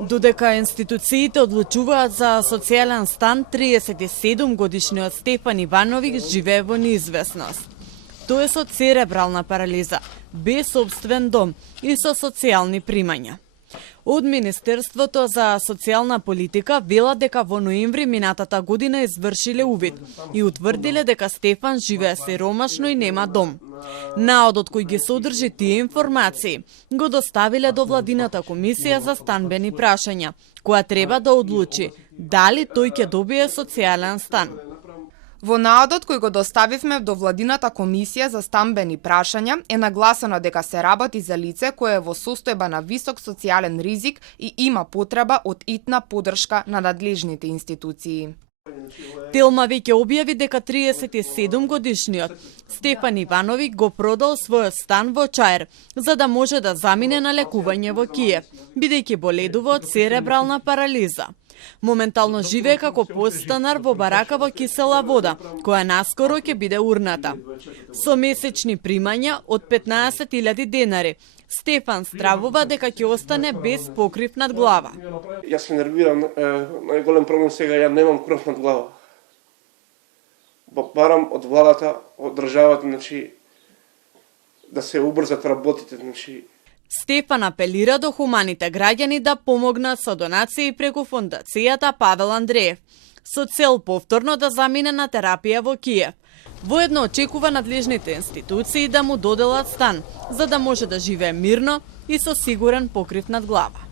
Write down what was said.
Додека институциите одлучуваат за социјален стан, 37 годишниот Стефан Ивановиќ живее во неизвестност. Тој е со церебрална парализа, без собствен дом и со социјални примања. Од Министерството за социјална политика велат дека во ноември минатата година извршиле увид и утврдиле дека Стефан живее сиромашно и нема дом. Наодот кој ги содржи тие информации го доставиле до Владината комисија за станбени прашања, која треба да одлучи дали тој ќе добие социјален стан. Во наодот кој го доставивме до Владината комисија за станбени прашања е нагласено дека се работи за лице кое е во состојба на висок социјален ризик и има потреба од итна поддршка на надлежните институции. Телма веќе објави дека 37 годишниот Стефан Ивановиќ го продал својот стан во Чаир за да може да замине на лекување во Киев, бидејќи боледува од церебрална парализа. Моментално живее како подстанар во барака во Кисела Вода, која наскоро ќе биде урната. Со месечни примања од 15.000 денари, Стефан стравува дека ќе остане без покрив над глава. Јас се нервирам, најголем проблем сега, ја немам кров над глава. Барам од владата, од државата, да се убрзат работите, Стефан апелира до хуманите граѓани да помогнат со донации преку фондацијата Павел Андреев, со цел повторно да замине на терапија во Киев. Воедно очекува надлежните институции да му доделат стан, за да може да живее мирно и со сигурен покрив над глава.